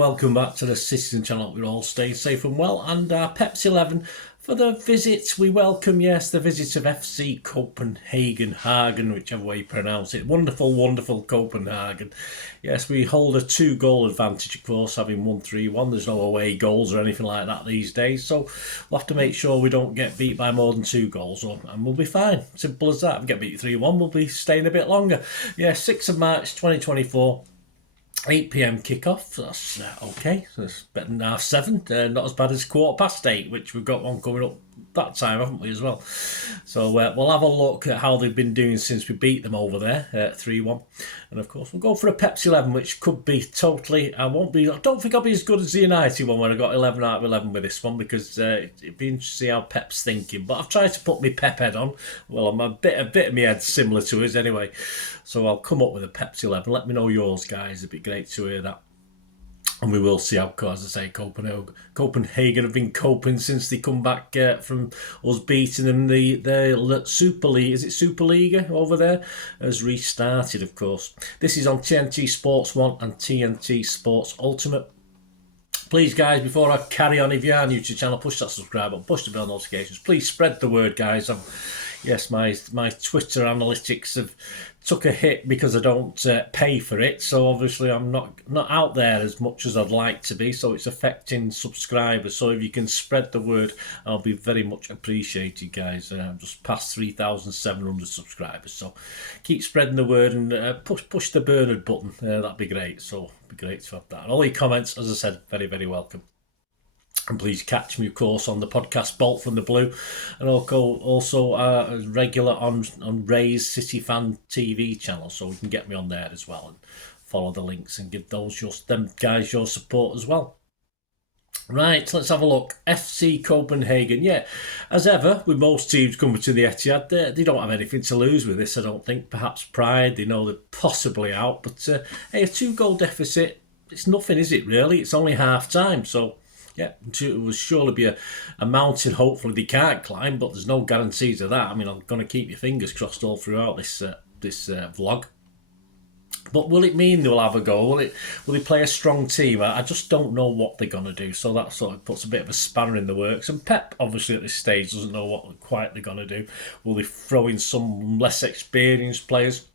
welcome back to the Citizen channel. We're all staying safe and well, and our Pepsi 11 for the visit. We welcome, the visit of FC Copenhagen, whichever way you pronounce it. Wonderful, wonderful Copenhagen. Yes, we hold a 2-goal advantage, of course, having won 3-1. There's no away goals or anything like that these days, so we'll have to make sure we don't get beat by more than 2 goals, and we'll be fine. Simple as that. If we get beat 3-1, we'll be staying a bit longer. 6th of March 2024. 8 p.m. kickoff. That's okay. So it's better than 7:30. Not as bad as 8:15, which we've got one coming up that time, haven't we, as well? So we'll have a look at how they've been doing since we beat them over there 3-1. And of course, we'll go for a Pepsi 11, which could be totally. I don't think I'll be as good as the United one when I got 11 out of 11 with this one, because it'd be interesting to see how Pep's thinking. But I've tried to put my Pep head on. Well, I'm a bit of my head similar to his anyway. So I'll come up with a Pepsi 11. Let me know yours, guys. It'd be great to hear that. And we will see how, as I say, Copenhagen have been coping since they come back from us beating them. The Super League, is it Superliga over there, has restarted, of course. This is on TNT Sports 1 and TNT Sports Ultimate. Please, guys, before I carry on, if you are new to the channel, push that subscribe button, push the bell notifications. Please spread the word, guys. Yes, my Twitter analytics have took a hit because I don't pay for it, so obviously I'm not out there as much as I'd like to be, so it's affecting subscribers. So if you can spread the word, I'll be very much appreciated, guys. I'm just past 3,700 subscribers, so keep spreading the word and push the Bernard button. That'd be great. So it'd be great to have that. And all your comments, as I said, very, very welcome. And please catch me, of course, on the podcast Bolt from the Blue, and also regular on Ray's City Fan TV channel, so we can get me on there as well and follow the links and give them guys your support as well. Right, let's have a look. FC Copenhagen. As ever, with most teams coming to the Etihad, they don't have anything to lose with this, I don't think. Perhaps pride, they know they're possibly out, but hey, a 2-goal deficit, it's nothing, is it, really? It's only half-time, so it will surely be a mountain hopefully they can't climb, but there's no guarantees of that. I mean, I'm going to keep your fingers crossed all throughout this vlog. But will it mean they'll have a goal? Will they play a strong team? I just don't know what they're going to do, so that sort of puts a bit of a spanner in the works. And Pep, obviously, at this stage doesn't know what quite they're going to do. Will they throw in some less experienced players?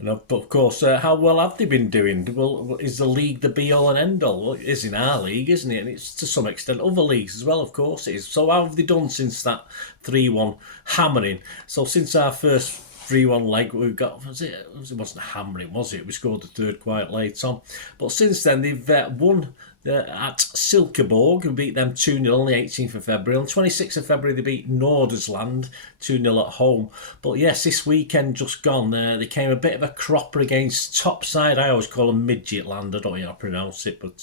But of course, how well have they been doing? Well, is the league the be-all and end-all? Well, it is in our league, isn't it? And it's to some extent other leagues as well, of course it is. So how have they done since that 3-1 hammering? So since our first 3-1 leg, we've got, it wasn't hammering, was it? We scored the third quite late on. But since then, they've won at Silkeborg, who beat them 2-0 on the 18th of February. On the 26th of February, they beat Nordersland 2-0 at home. But yes, this weekend just gone, they came a bit of a cropper against top side. I always call them Midgetland. I don't know how to pronounce it, but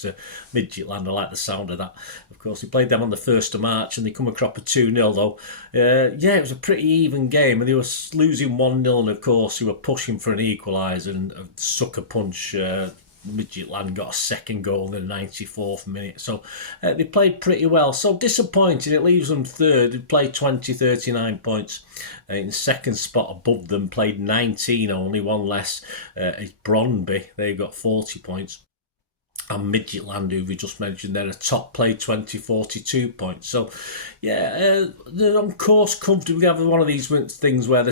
Midgetland, I like the sound of that. Of course, they played them on the 1st of March, and they come a cropper 2-0, though. It was a pretty even game, and they were losing 1-0, and of course, they were pushing for an equaliser, and a sucker punch. Midgetland got a second goal in the 94th minute. So they played pretty well. So disappointing. It leaves them third. They played 39 points. In second spot above them, played 19, only one less. Is Brøndby. They've got 40 points. And Midgetland, who we just mentioned, they're a top, played 42 points. So, they're on course comfortably. We have one of these things where the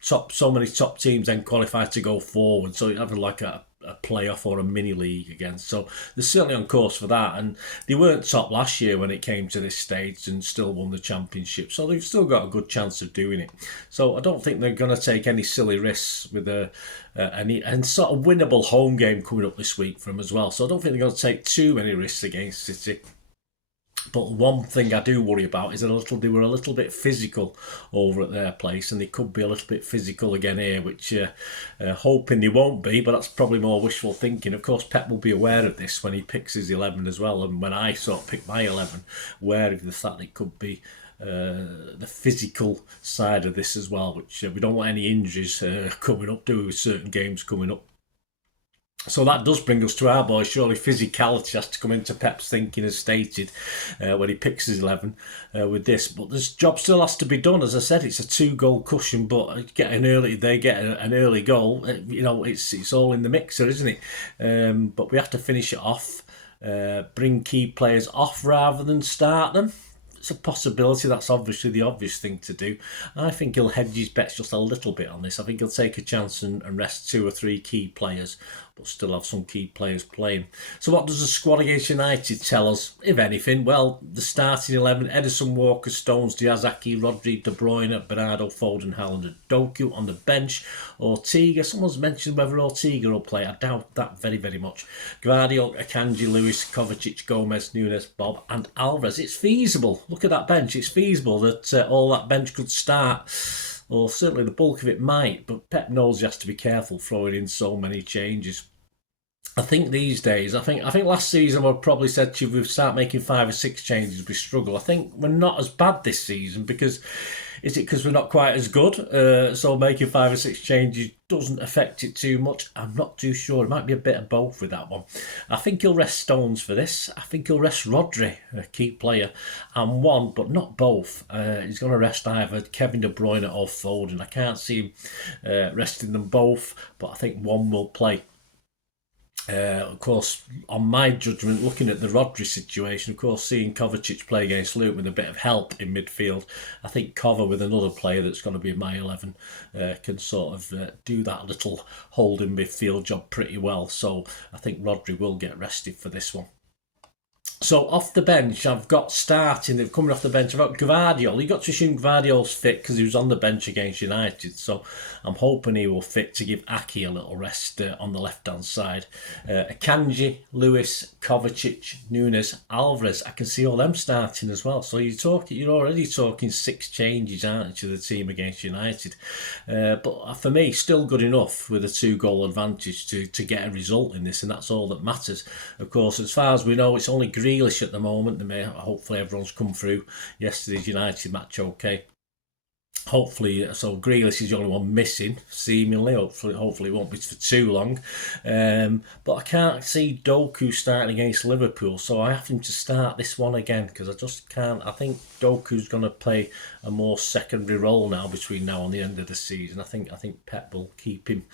so many top teams then qualify to go forward. So you have like a playoff or a mini league again, so they're certainly on course for that. And they weren't top last year when it came to this stage and still won the championship, so they've still got a good chance of doing it. So I don't think they're going to take any silly risks with and sort of winnable home game coming up this week for them as well. So I don't think they're going to take too many risks against City. But one thing I do worry about is they were a little bit physical over at their place, and they could be a little bit physical again here, which hoping they won't be, but that's probably more wishful thinking. Of course, Pep will be aware of this when he picks his 11 as well, and when I sort of pick my 11, aware of the fact that it could be the physical side of this as well, which we don't want any injuries coming up, do we, with certain games coming up. So that does bring us to our boy. Surely physicality has to come into Pep's thinking, as stated, when he picks his 11 with this. But this job still has to be done. As I said, it's a 2-goal cushion, but they get an early goal. It's all in the mixer, isn't it? But we have to finish it off, bring key players off rather than start them. It's a possibility. That's obviously the obvious thing to do. I think he'll hedge his bets just a little bit on this. I think he'll take a chance and rest 2 or 3 key players, but still have some key players playing. So what does the squad against United tell us, if anything? Well, the starting 11, Ederson, Walker, Stones, Diaz, Aki, Rodri, De Bruyne, Bernardo, Foden, Haaland and Doku. On the bench, Ortega. Someone's mentioned whether Ortega will play. I doubt that very, very much. Gvardiol, Akanji, Lewis, Kovacic, Gomez, Nunes, Bob and Alvarez. It's feasible. Look at that bench. It's feasible that all that bench could start. Or certainly the bulk of it might, but Pep knows he has to be careful throwing in so many changes. I think these days, I think last season I probably said to you, if we start making 5 or 6 changes, we struggle. I think we're not as bad this season because we're not quite as good? So making 5 or 6 changes doesn't affect it too much. I'm not too sure. It might be a bit of both with that one. I think he'll rest Stones for this. I think he'll rest Rodri, a key player, and one, but not both. He's going to rest either Kevin De Bruyne or Foden. I can't see him resting them both, but I think one will play. Of course, on my judgment, looking at the Rodri situation, of course, seeing Kovacic play against Luton with a bit of help in midfield, I think Kova with another player that's going to be in my 11 can sort of do that little holding midfield job pretty well. So I think Rodri will get rested for this one. So off the bench, I've got starting, they've coming off the bench, I've got Gvardiol. You've got to assume Gvardiol's fit because he was on the bench against United. So I'm hoping he will fit to give Aki a little rest on the left-hand side. Akanji, Lewis, Kovacic, Nunes, Alvarez. I can see all them starting as well. So you're already talking 6 changes, aren't you, to the team against United. But for me, still good enough with a 2-goal advantage to get a result in this, and that's all that matters. Of course, as far as we know, it's only Grealish at the moment. Hopefully everyone's come through yesterday's United match okay. Hopefully, so Grealish is the only one missing, seemingly. Hopefully it won't be for too long. But I can't see Doku starting against Liverpool, so I have him to start this one again because I just can't. I think Doku's going to play a more secondary role now between now and the end of the season. I think Pep will keep him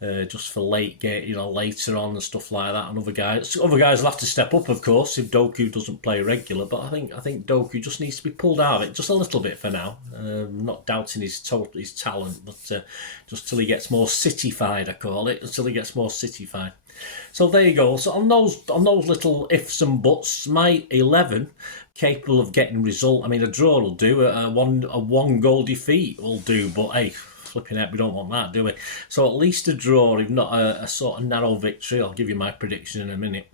just for late game, later on and stuff like that. And other guys will have to step up, of course, if Doku doesn't play regular. But I think Doku just needs to be pulled out of it just a little bit for now. Not doubting his talent, but just till he gets more City-fied, I call it, until he gets more City-fied. So there you go. So on those little ifs and buts, my 11 capable of getting result. I mean, a draw will do. A one goal defeat will do. But hey, flipping out, we don't want that, do we? So at least a draw, if not a sort of narrow victory. I'll give you my prediction in a minute.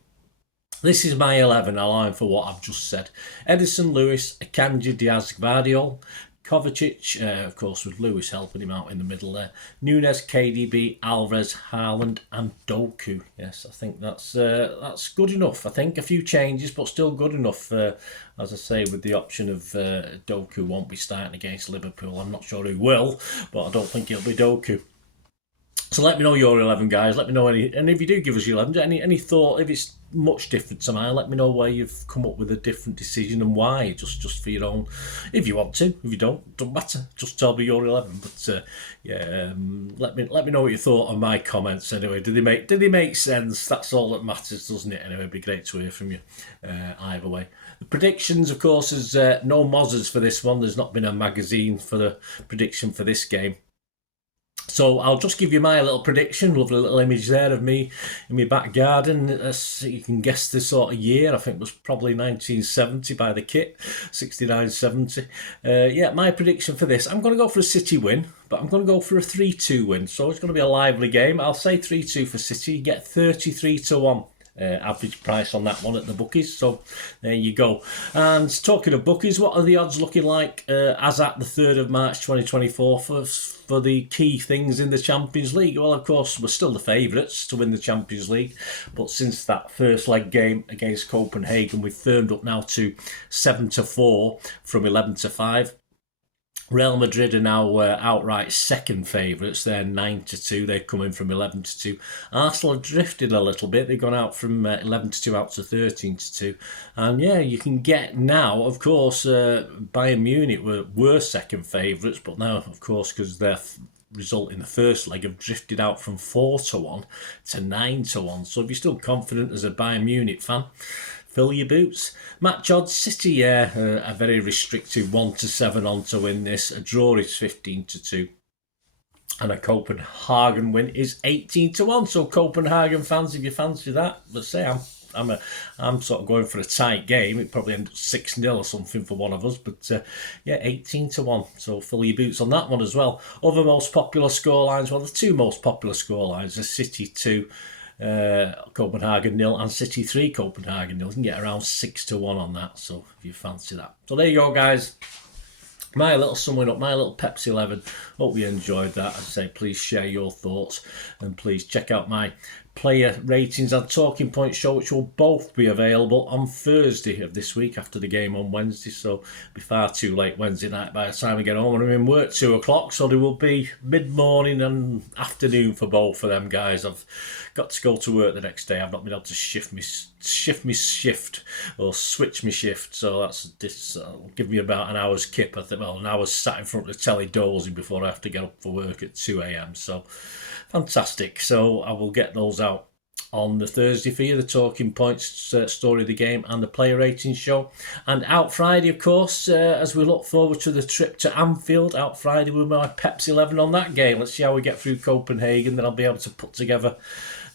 This is my 11, allowing for what I've just said. Ederson, Lewis, Akanji, Diaz, Gvardiol, Kovacic, of course, with Lewis helping him out in the middle there. Nunes, KDB, Alvarez, Haaland, and Doku. Yes, I think that's good enough. I think a few changes, but still good enough. As I say, with the option of Doku won't be starting against Liverpool. I'm not sure who will, but I don't think it'll be Doku. So let me know your 11, guys. Let me know and if you do give us your 11, any thought, if it's much different to mine, let me know where you've come up with a different decision and why, just for your own, if you want to. If you don't matter, just tell me your 11. But let me know what you thought on my comments anyway. Did they make sense? That's all that matters, doesn't it? Anyway, it'd be great to hear from you either way. The predictions, of course, is no Mozzers for this one. There's not been a magazine for the prediction for this game. So I'll just give you my little prediction. Lovely little image there of me in my back garden. So you can guess the sort of year. I think it was probably 1970 by the kit, 69-70. My prediction for this, I'm going to go for a City win, but I'm going to go for a 3-2 win. So it's going to be a lively game. I'll say 3-2 for City. You get 33-1. Average price on that one at the bookies. So there you go. And talking of bookies, what are the odds looking like as at the 3rd of March 2024 for the key things in the Champions League? Well, of course, we're still the favourites to win the Champions League, but since that first leg game against Copenhagen, we've firmed up now to 7-4 from 11-5. Real Madrid are now outright second favourites. They're 9-2. They've come in from 11-2. Arsenal have drifted a little bit. They've gone out from 11-2 out to 13-2. And yeah, you can get now, of course, Bayern Munich were second favourites, but now, of course, because their result in the first leg have drifted out from 4-1 to 9-1. So if you're still confident as a Bayern Munich fan, fill your boots. Match odds, City, a very restrictive 1-7 on to win this. A draw is 15-2. And a Copenhagen win is 18-1. So Copenhagen fans, if you fancy that, let's say I'm sort of going for a tight game. It probably end up 6-0 or something for one of us. But yeah, 18-1. So fill your boots on that one as well. Other most popular scorelines, well, the two most popular scorelines are City 2, Copenhagen 0 and City 3, Copenhagen 0. You can get around 6-1 on that, so if you fancy that. So there you go, guys. My little summing up, my little Pepsi 11. Hope you enjoyed that. As I say, please share your thoughts and please check out my player ratings and talking point show, which will both be available on Thursday of this week after the game on Wednesday. So it'll be far too late Wednesday night by the time I get home. I'm in work 2 o'clock, so there will be mid-morning and afternoon for both of them guys. I've got to go to work the next day. I've not been able to shift my shift or switch my shift, so that's give me about an hour's kip. I think, well, an hour's sat in front of the telly dozing before I have to get up for work at 2 a.m. So fantastic. So I will get those out on the Thursday for you, the talking points, story of the game and the player rating show. And out Friday, of course, as we look forward to the trip to Anfield, out Friday with my Pepsi 11 on that game. Let's see how we get through Copenhagen. Then I'll be able to put together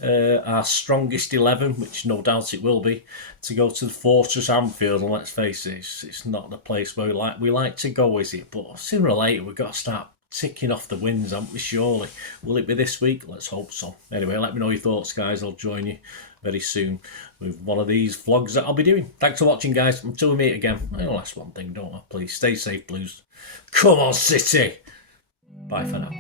our strongest 11, which no doubt it will be, to go to the Fortress Anfield. And let's face it, it's not the place where we like to go, is it? But sooner or later, we've got to start ticking off the wins, haven't we, surely? Will it be this week? Let's hope so. Anyway, let me know your thoughts, guys. I'll join you very soon with one of these vlogs that I'll be doing. Thanks for watching, guys. Until we meet again, I'll ask one thing, don't I? Please stay safe, Blues. Come on, City! Bye for now.